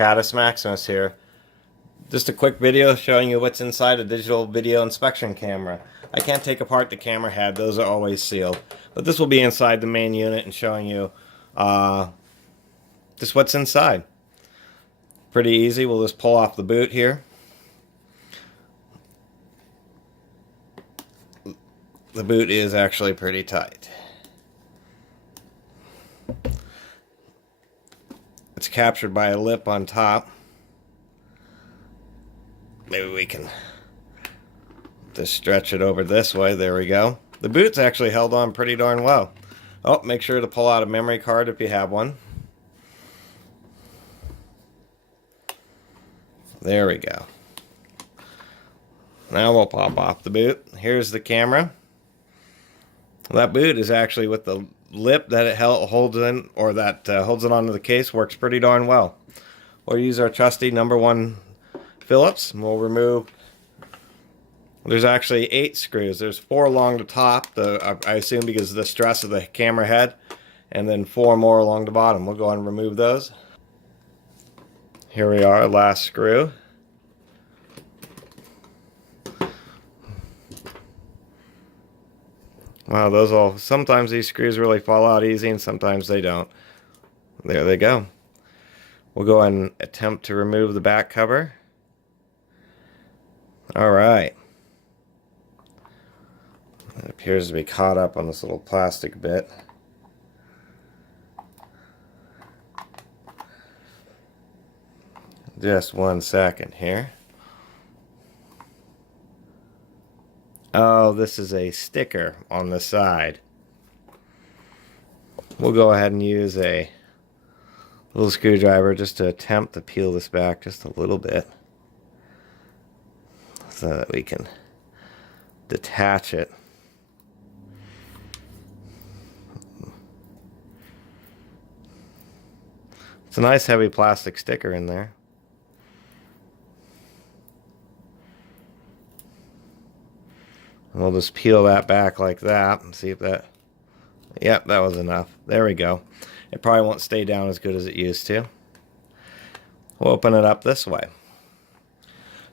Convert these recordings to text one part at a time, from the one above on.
Catus Maximus here. Just a quick video showing you what's inside a digital video inspection camera. I can't take apart the camera head, those are always sealed. But this will be inside the main unit and showing you just what's inside. Pretty easy, we'll just pull off the boot here. The boot is actually pretty tight. It's captured by a lip on top. Maybe we can just stretch it over this way. There we go. The boot's actually held on pretty darn well. Oh, make sure to pull out a memory card if you have one. There we go. Now we'll pop off the boot. Here's the camera. That boot is actually with the lip that it holds in, or that holds it onto the case, works pretty darn well. We'll use our trusty #1 Phillips, and we'll remove. There's actually 8 screws. There's 4 along the top, I assume because of the stress of the camera head, and then 4 more along the bottom. We'll go ahead and remove those. Here we are, last screw. Wow, sometimes these screws really fall out easy and sometimes they don't. There they go. We'll go ahead and attempt to remove the back cover. Alright. It appears to be caught up on this little plastic bit. Just 1 second here. Oh, this is a sticker on the side. We'll go ahead and use a little screwdriver just to attempt to peel this back just a little bit so that we can detach it. It's a nice heavy plastic sticker in there. And we'll just peel that back like that and see if that, yep, that was enough. There we go. It probably won't stay down as good as it used to. We'll open it up this way.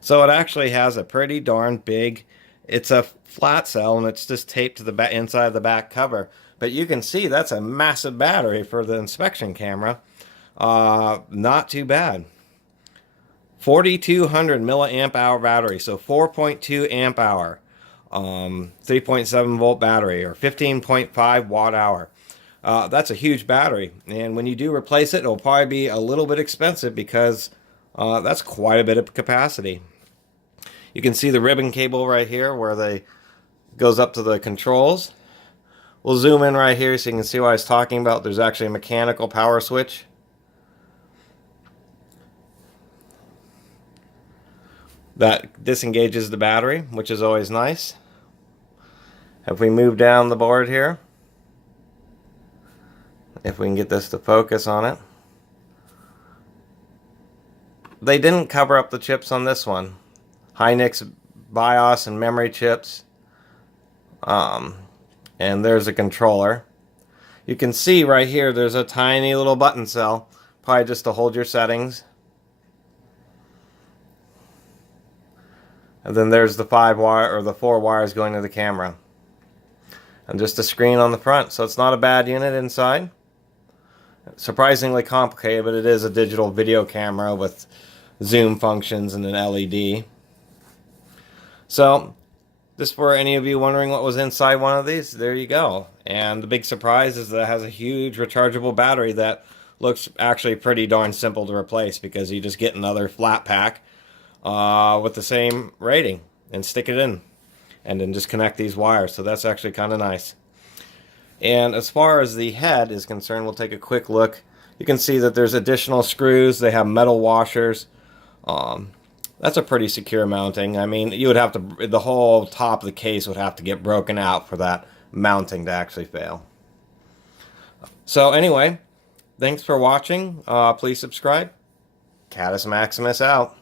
So it actually has a pretty darn big, it's a flat cell and it's just taped to the inside of the back cover. But you can see that's a massive battery for the inspection camera. Not too bad. 4,200 milliamp hour battery, so 4.2 amp hour. 3.7 volt battery, or 15.5 watt hour. That's a huge battery, and when you do replace it, it'll probably be a little bit expensive because that's quite a bit of capacity. You can see the ribbon cable right here where they goes up to the controls. We'll zoom in right here so you can see what I was talking about. There's actually a mechanical power switch. That disengages the battery, which is always nice. If we move down the board here, if we can get this to focus on it. They didn't cover up the chips on this one. Hynix BIOS and memory chips. And there's a controller. You can see right here there's a tiny little button cell, probably just to hold your settings. And then there's the 4 wires going to the camera. And just a screen on the front, so it's not a bad unit inside. Surprisingly complicated, but it is a digital video camera with zoom functions and an LED. So, just for any of you wondering what was inside one of these, there you go. And the big surprise is that it has a huge rechargeable battery that looks actually pretty darn simple to replace because you just get another flat pack with the same rating and stick it in and then just connect these wires. So that's actually kind of nice. And as far as the head is concerned, we'll take a quick look. You can see that there's additional screws. They have metal washers. That's a pretty secure mounting. I mean, you would have to, the whole top of the case would have to get broken out for that mounting to actually fail. So anyway, thanks for watching. Please subscribe. Catus Maximus out.